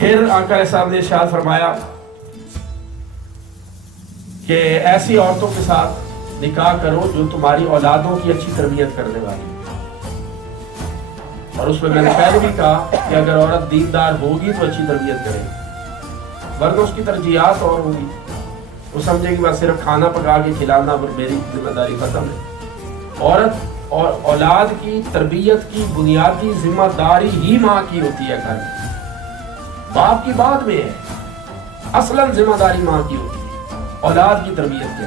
پھر آقا علیہ السلام نے ارشاد فرمایا کہ ایسی عورتوں کے ساتھ نکاح کرو جو تمہاری اولادوں کی اچھی تربیت کرنے والی. اور اس میں نے پہلے بھی کہا کہ اگر عورت دیندار ہوگی تو اچھی تربیت کرے گی، ورنہ اس کی ترجیحات اور ہوگی. وہ سمجھے کہ بس صرف کھانا پکا کے کھلانا میری ذمہ داری ختم ہے. عورت اور اولاد کی تربیت کی بنیادی ذمہ داری ہی ماں کی ہوتی ہے گھر میں. باپ کی بات میں ہے، اصلاً ذمہ داری ماں کی ہوتی ہے اولاد کی تربیت کے.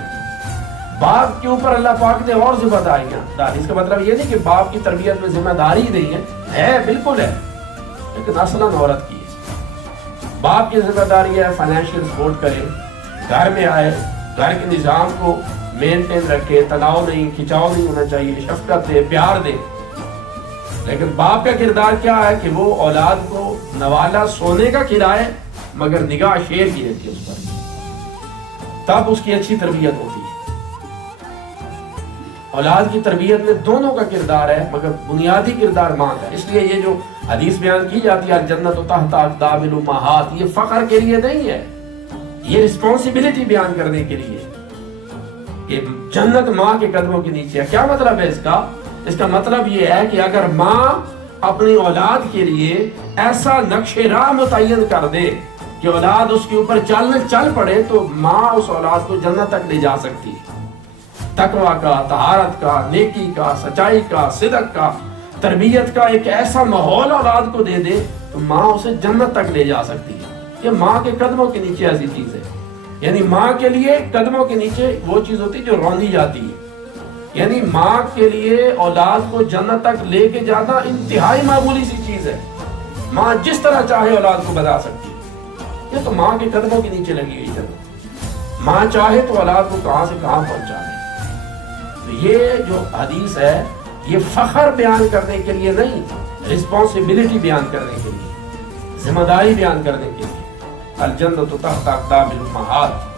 باپ کے اوپر اللہ پاک نے اور ذمہ داریاں ڈالی. اس کا مطلب یہ نہیں کہ باپ کی تربیت میں ذمہ داری نہیں ہے بالکل ہے، لیکن اصلاً عورت کی ہے. باپ کی ذمہ داری ہے فائنینشیل سپورٹ کرے، گھر میں آئے، گھر کے نظام کو مینٹین رکھے، تناؤ نہیں، کھچاؤ نہیں ہونا چاہیے، شفقت دے، پیار دے. لیکن باپ کا کردار کیا ہے کہ وہ اولاد کو نوالا سونے کا کھلائے مگر نگاہ شیر کی رہتی ہے اس پر، تب اس کی اچھی تربیت ہوتی ہے. اولاد کی تربیت میں دونوں کا کردار ہے مگر بنیادی کردار ماں کا. اس لیے یہ جو حدیث بیان کی جاتی ہے الجنت تحت اقدام الامہات، یہ فخر کے لیے نہیں ہے، یہ رسپانسبلٹی بیان کرنے کے لیے کہ جنت ماں کے قدموں کے نیچے ہے. کیا مطلب ہے اس کا؟ اس کا مطلب یہ ہے کہ اگر ماں اپنی اولاد کے لیے ایسا نقش راہ متعین کر دے کہ اولاد اس کے اوپر چل پڑے تو ماں اس اولاد کو جنت تک لے جا سکتی ہے. تقویٰ کا، طہارت کا، نیکی کا، سچائی کا، صدق کا، تربیت کا ایک ایسا ماحول اولاد کو دے دے تو ماں اسے جنت تک لے جا سکتی ہے. یہ ماں کے قدموں کے نیچے ایسی چیز ہے. یعنی ماں کے لیے قدموں کے نیچے وہ چیز ہوتی ہے جو روندی جاتی ہے. یعنی ماں کے لیے اولاد کو جنت تک لے کے جانا انتہائی معمولی سی چیز ہے. ماں جس طرح چاہے اولاد کو بتا سکتی ہے. یہ تو ماں کے قدموں کے نیچے لگی ہوئی جنت. ماں چاہے تو اولاد کو کہاں سے کہاں پہنچا دے. تو یہ جو حدیث ہے یہ فخر بیان کرنے کے لیے نہیں، رسپانسبلٹی بیان کرنے کے لیے، ذمہ داری بیان کرنے کے لیے. الجنت تحت اقدام الامہات.